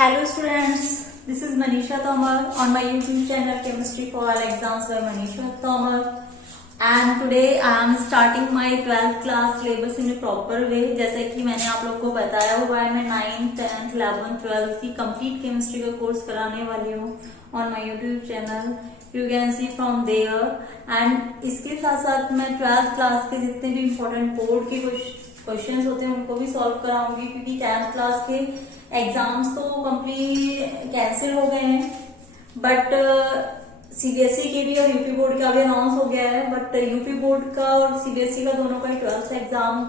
Hello students, this is Manisha Tomar on my YouTube channel Chemistry for All Exams by Manisha Tomar, and today I am starting my 12th class syllabus in a proper way. जैसे कि मैंने आप लोग को बताया हुआ है, मैं 9th, 10th, 11th, 12th की complete chemistry का कोर्स कराने वाली हूँ on my YouTube channel. You can see from there, and इसके साथ साथ मैं 12th क्लास के जितने भी important बोर्ड के क्वेश्चंस होते हैं उनको भी सॉल्व कराऊंगी, क्योंकि 10th क्लास के एग्जाम्स तो कंप्लीट कैंसिल हो गए हैं, बट सीबीएसई के भी और यूपी बोर्ड का भी अनाउंस हो गया है, बट यूपी बोर्ड का और सीबीएसई का दोनों का 12th एग्जाम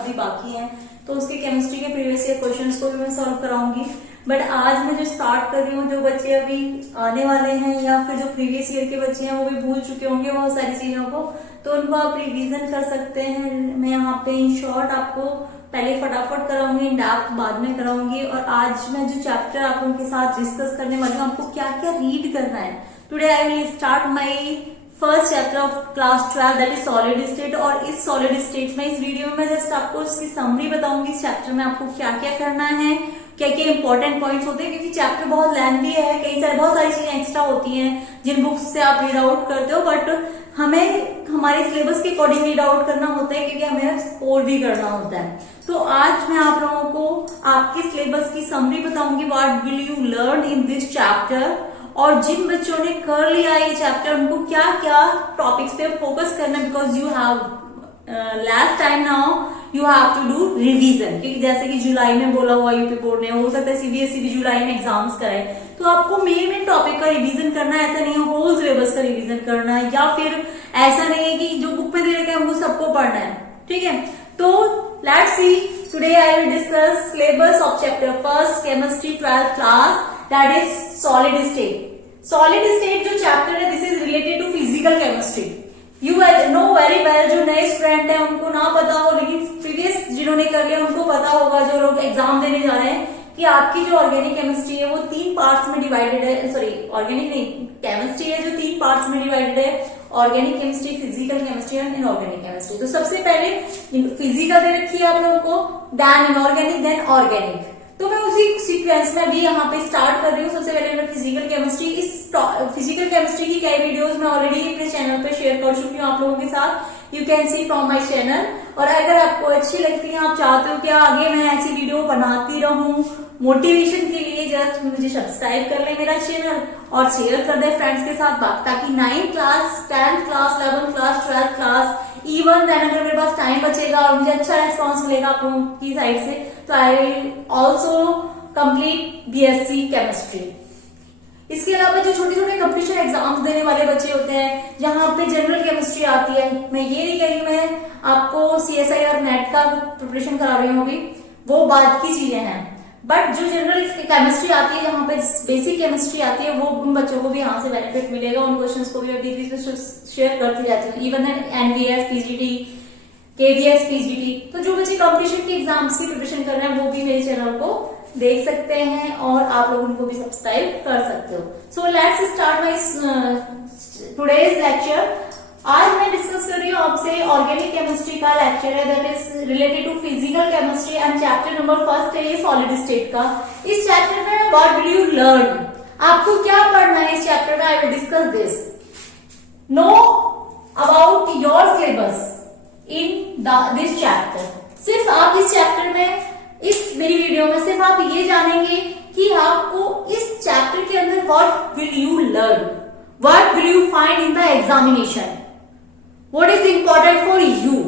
अभी बाकी है, तो उसके केमिस्ट्री के प्रीवियस ईयर क्वेश्चंस को भी मैं सॉल्व कराऊंगी. बट आज मैं जो स्टार्ट कर रही हूँ, जो बच्चे अभी आने वाले हैं या फिर जो प्रीवियस ईयर के बच्चे हैं वो भी भूल चुके होंगे बहुत सारी चीजों को, तो उनको आप रिवीजन कर सकते हैं. मैं यहाँ पे इन शॉर्ट आपको पहले फटाफट कराऊंगी, इन डेप्थ बाद में कराऊंगी. और आज मैं जो चैप्टर आप लोगों के साथ डिस्कस करने वाली हूँ, आपको क्या क्या रीड करना है. Today I will start my first chapter of class 12 that is solid state. और इस सॉलिड स्टेट में इस वीडियो में मैं जस्ट आपको इसकी समरी बताऊंगी. इस चैप्टर में आपको क्या क्या करना है, क्या क्या इंपॉर्टेंट पॉइंट्स होते हैं, क्योंकि चैप्टर बहुत लेंथी है, बहुत सारी चीजें एक्स्ट्रा होती हैं जिन बुक्स से आप रीड आउट करते हो, बट हमें हमारे सिलेबस के अकॉर्डिंग रीड आउट करना होता है, क्योंकि हमें स्कोर भी करना होता है. तो आज मैं आप लोगों को आपके सिलेबस की समरी बताऊंगी, what will you learn in this chapter. और जिन बच्चों ने कर लिया ये चैप्टर, उनको क्या क्या टॉपिक्स पे फोकस करना, because you have last time now you have to do revision. क्योंकि जैसे कि जुलाई में बोला हुआ यूपी बोर्ड ने, हो सकता है सीबीएसई भी जुलाई में एग्जाम्स कराए, तो आपको मेन टॉपिक का रिवीजन करना है. ऐसा नहीं है होल सिलेबस का रिवीजन करना है, या फिर ऐसा नहीं है कि जो बुक में दे रखे हैं हमको सबको पढ़ना है. ठीक है, तो let's see. Today I will discuss syllabus of chapter first chemistry 12th class, that is solid state. Solid state जो चैप्टर है, this is related to physical chemistry. You know very well, जो नए स्टूडेंट है उनको ना पता हो, लेकिन प्रीवियस जिन्होंने कर लिया उनको पता होगा, जो लोग एग्जाम देने जा रहे हैं, कि आपकी जो ऑर्गेनिक केमिस्ट्री है वो 3 पार्ट्स में डिवाइडेड है. सॉरी, ऑर्गेनिक नहीं, केमिस्ट्री है जो 3 पार्ट्स में डिवाइडेड है. Organic chemistry, physical chemistry and inorganic chemistry. तो सबसे पहले फिजिकल दे रखी है आप लोगों को, देन इनऑर्गेनिक, देन ऑर्गेनिक. तो मैं उसी सीक्वेंस में भी यहाँ पे स्टार्ट कर रही हूँ. सबसे पहले मैं फिजिकल केमिस्ट्री, इस फिजिकल केमिस्ट्री की कई वीडियोस मैं ऑलरेडी अपने चैनल पे शेयर कर चुकी हूँ आप लोगों के साथ. You can see from my channel. और अगर आपको अच्छी लगती है, आप चाहते हो कि आगे मैं ऐसी वीडियो बनाती रहूं मोटिवेशन के लिए, जस्ट मुझे सब्सक्राइब कर ले मेरा चैनल और शेयर कर दे फ्रेंड्स के साथ बात, ताकि 9th class, 10th class, 11th class, 12th class, even then अगर मेरे पास टाइम बचेगा और मुझे अच्छा रेस्पॉन्स मिलेगा आप लोगों की साइड से, तो I will also complete BSc chemistry. इसके अलावा जो छोटे छोटे कंपटीशन एग्जाम्स देने वाले बच्चे होते हैं, जहां पे जनरल केमिस्ट्री आती है, मैं ये नहीं कही मैं आपको सीएसआई और नेट का प्रिपरेशन करा रही हूँ, अभी वो बाद की चीजें हैं, बट जो जनरल केमिस्ट्री आती है, जहाँ पे बेसिक केमिस्ट्री आती है, वो उन बच्चों को भी यहाँ से बेनिफिट मिलेगा. उन क्वेश्चंस को भी अभी शेयर करती जाती हूँ, even NVS, PGT, KVS, PGT. तो जो बच्चे कंपटीशन के एग्जाम्स की प्रिपरेशन कर रहे हैं, वो भी मेरे चैनल को देख सकते हैं और आप लोग उनको भी सब्सक्राइब कर सकते हो. So let's start my today's lecture. आज मैं डिस्कस कर रही हूँ आपसे ऑर्गेनिक केमिस्ट्री का लेक्चर है, that is related to physical chemistry, and chapter number first है ये सॉलिड स्टेट का. इस चैप्टर में व्हाट विल यू लर्न, आपको क्या पढ़ना है इस चैप्टर में, आई will discuss this. Know about your syllabus in this chapter. सिर्फ आप इस चैप्टर में, इस मेरी वीडियो में सिर्फ आप ये जानेंगे कि आपको इस चैप्टर के अंदर what will you learn, what will you find in the examination, what is important for you,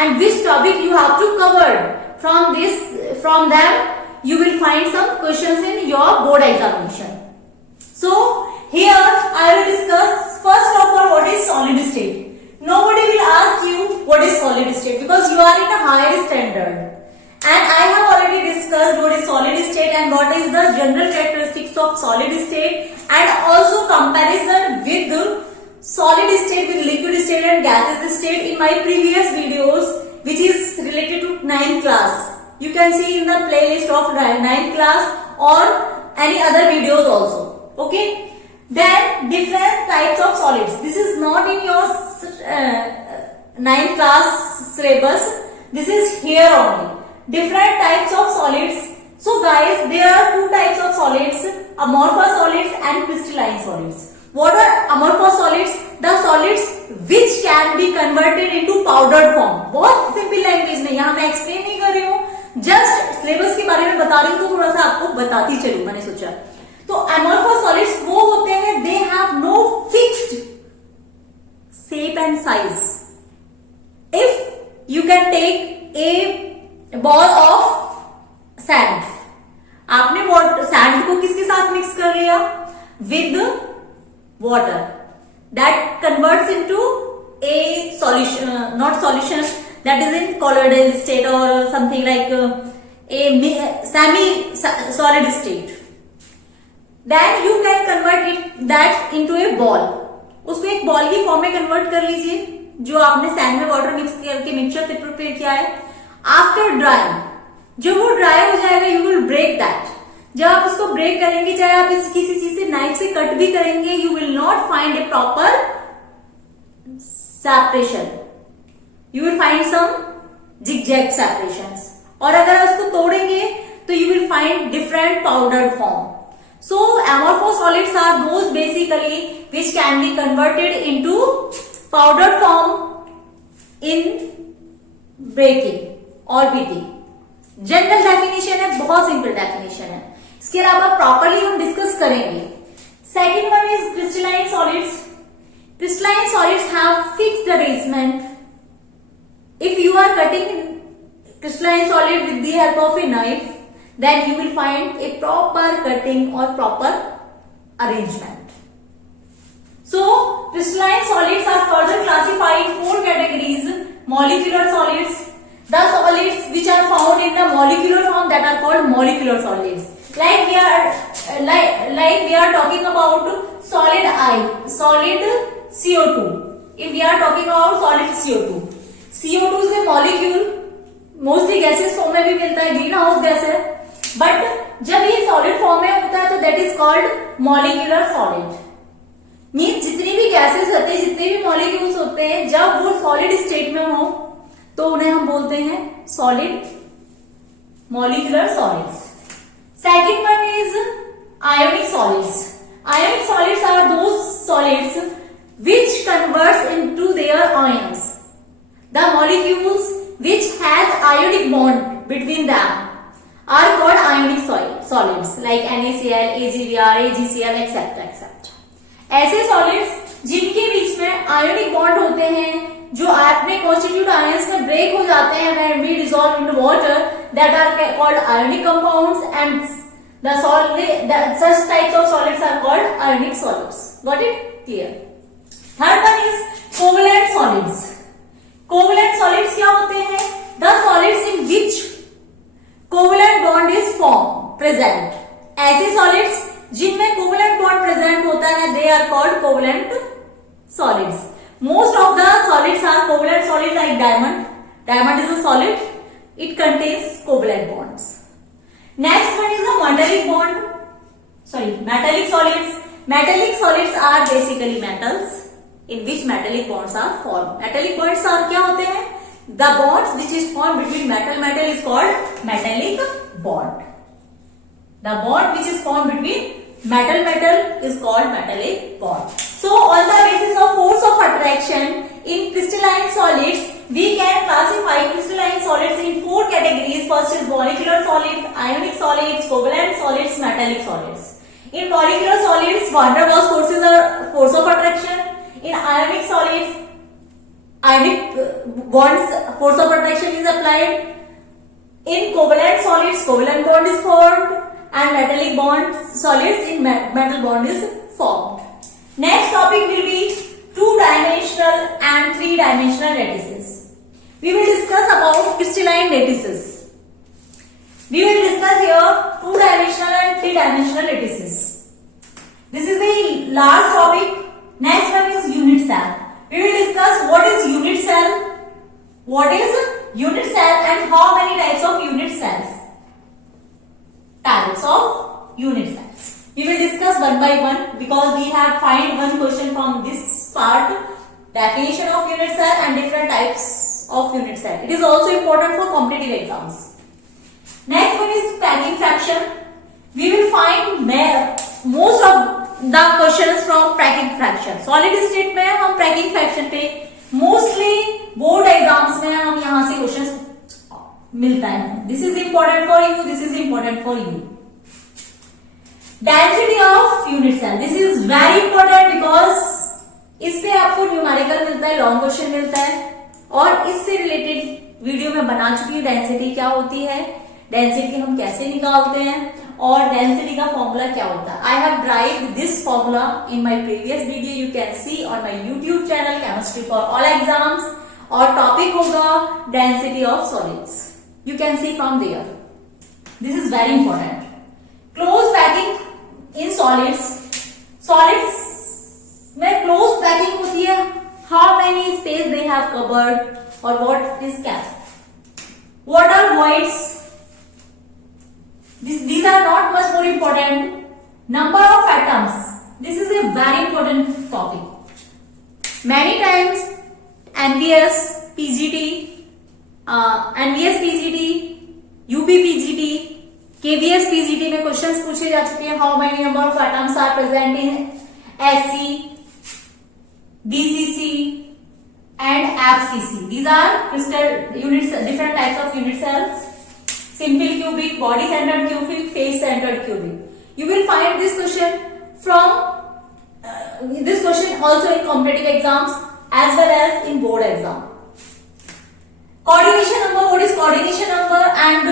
and which topic you have to cover. From them you will find some questions in your board examination. So here I will discuss first of all what is solid state. Nobody will ask you what is solid state, because you are in a higher standard, and I have already discussed what is solid state and what is the general characteristics of solid state, and also comparison with solid state with liquid state and gaseous state in my previous videos, which is related to 9th class. You can see in the playlist of 9th class or any other videos also. Okay, then different types of solids. This is not in your 9th class syllabus, this is here only. Different types of solids. So guys, there are two types of solids, amorphous solids and crystalline solids. What are amorphous solids? The solids which can be converted into powdered form. बहुत simple language में, यहाँ मैं एक्सप्लेन नहीं कर रही हूँ, just syllabus के बारे में बता रही हूँ, तो थोड़ा सा आपको बताती चलूं, मैंने सोचा। तो amorphous solids वो होते हैं, they have no fixed shape and size. If you can take a ball of sand, आपने सैंड को किसके साथ मिक्स कर लिया? With water, that converts into a solution, not solution, that is in colloidal state और something like a semi solid state. Then you can convert it that into a ball. उसको एक बॉल की फॉर्म में कन्वर्ट कर लीजिए, जो आपने सैंड में वाटर मिक्स करके मिक्सचर प्रिपेयर किया है. आफ्टर ड्राइंग, जब वो ड्राई हो जाएगा, यू विल ब्रेक दैट. जब आप उसको ब्रेक करेंगे, चाहे आप किसी चीज से नाइफ से कट भी करेंगे, you will not find a proper separation, you will find some zigzag separations. और अगर उसको तोड़ेंगे तो you will find different powdered form. So amorphous solids are those basically which can be converted into powdered form in breaking or beating. General definition है, बहुत simple definition है. इसके अलावा प्रॉपरली हम डिस्कस करेंगे. Second one is crystalline solids. Crystalline solids have fixed arrangement. If you are cutting crystalline solid with the help of a knife, then you will find a proper cutting or proper arrangement. So crystalline solids are further classified in four categories: molecular solids, the solids which are found in the molecular form, that are called molecular solids. Like we are talking about solid I, solid CO2. If we are talking about solid CO2, CO2 is a molecule, mostly gases form में भी मिलता है, green house gas है, बट जब ये solid form में होता है तो that is called molecular solid. Means जितनी भी गैसेस होती है, जितने भी मॉलिक्यूल्स होते हैं, जब वो सॉलिड स्टेट में हो तो उन्हें हम बोलते हैं solid, molecular solids. Second one is ionic solids. Ionic solids are those solids which converts into their ions. The molecules which has ionic bond between them are called ionic solids like NaCl, AgBr, AgCl, etc. etc. ऐसे solids जिनके बीच में ionic bond होते हैं, जो अपने constituent ions में break हो जाते हैं when we dissolve into water, that are called ionic compounds, and such types of solids are called ionic solids. Got it? Clear. Third one is covalent solids. Covalent solids क्या होते हैं? The solids in which covalent bond is form present. ऐसे solids जिनमें covalent bond present होता है, they are called covalent solids. Most of the solids are covalent solids, like diamond. Diamond is a solid, it contains covalent bonds. Next one is a metallic solids. Metallic solids are basically metals in which metallic bonds are formed. Metallic bonds are क्या होते हैं? The bonds which is formed between metal is called metallic bond. The bond which is formed between metal is called metallic bond. So on the basis of force of attraction in crystalline solids, we can classify crystalline solids in four categories. First is molecular solids, ionic solids, covalent solids, metallic solids. In molecular solids, van der Waals force is a force of attraction. In ionic solids, ionic bonds force of attraction is applied. In covalent solids, covalent bond is formed, and metallic bond solids, in metal bond is formed. Next topic will be two-dimensional and three-dimensional lattices. We will discuss about crystalline lattices. We will discuss here two-dimensional and three-dimensional lattices. This is the last topic. Next one is unit cell. We will discuss what is unit cell, and how many types of unit cells. Types of unit cells. We will discuss one by one because we have find one question from this part. Definition of unit cell and different types of unit cell. It is also important for competitive exams. Next one is packing fraction. We will find most of the questions from packing fraction. Solid state में हम packing fraction पे mostly board exams में हम यहाँ से questions मिलता है. This is important for you. This is important for you. Density of unit cell. This is very important because इस पे आपको न्यूमेरिकल मिलता है, लॉन्ग क्वेश्चन मिलता है और इससे रिलेटेड वीडियो में बना चुकी हूँ. डेंसिटी क्या होती है, डेंसिटी हम कैसे निकालते हैं और डेंसिटी का फॉर्मूला क्या होता है. I have derived this formula in my previous video. You can see on my YouTube channel chemistry for all exams और टॉपिक होगा density of solids. You can see from there. This is very important. Close packing in solids. Solids में close packing होती है. How many space they have covered और what is gap. What are voids. These are not much more important. Number of atoms. This is a very important topic. Many times NVS, PGT, UP PGT, KVS PGT में क्वेश्चंस पूछे जा चुके हैं. How many number of atoms are present in SC, DCC and FCC? These are crystal units, different types of unit cells. Simple cubic, body centered cubic, face centered cubic. You will find this question from this question also in competitive exams as well as in board exam. Coordination number. What is coordination number? And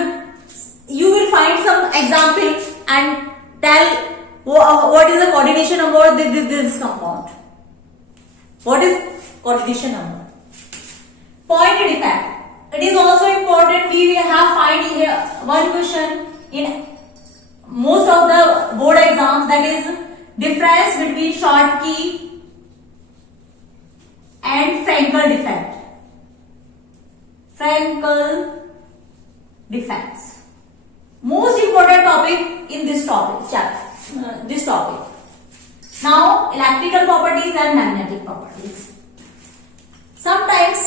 you will find some example and tell what is the coordination number of this compound. What is coordination number? Point defect. It is also important. We have find here one question in most of the board exams, that is difference between Schottky and Frankel defect. Frankel defects. Most important topic in this topic. This topic. Now electrical properties and magnetic properties. Sometimes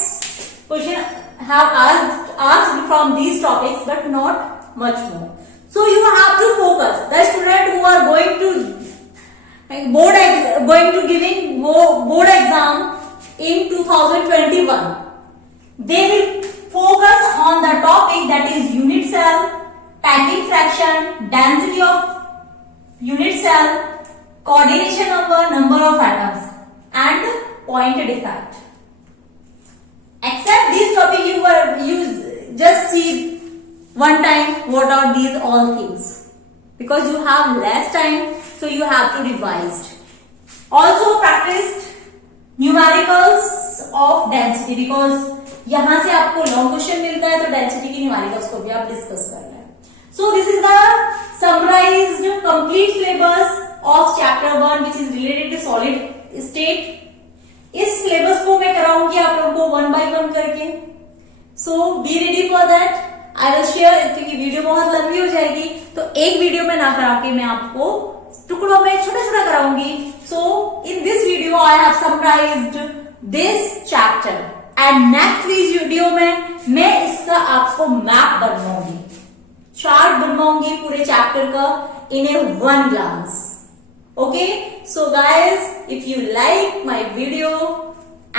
question have asked from these topics, but not much more. So you have to focus. The student who are going to giving board exam in 2021, they will focus on the topic that is unit cell, packing fraction, density of unit cell, coordination number, number of atoms, and point defect. Except this topic, you just see one time what are these all things, because you have less time, so you have to revise. Also practice numericals of density, because यहाँ से आपको long question मिलता है तो डेंसिटी की न्यूमेरिकल्स को भी आप डिस्कस कर रहे हैं. So this is the summarized complete syllabus of chapter 1 which is related to solid state. इस सिलेबस को मैं कराऊंगी आप लोगों को 1 by 1 करके. So be ready for that. I will share, क्योंकि वीडियो बहुत लंबी हो जाएगी तो एक वीडियो में ना करा के मैं आपको टुकड़ों में छोटा छोटा कराऊंगी. So in this video I have summarized this chapter and next video में मैं इसका आपको मैप बनवाऊंगी, चार्ट बनवाऊंगी पूरे चैप्टर का in a one glance. Okay, so guys, if you like my video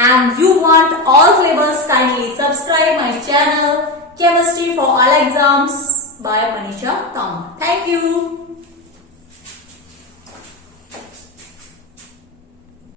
and you want all syllabus, kindly subscribe my channel Chemistry for All Exams by Manisha Tama. Thank you.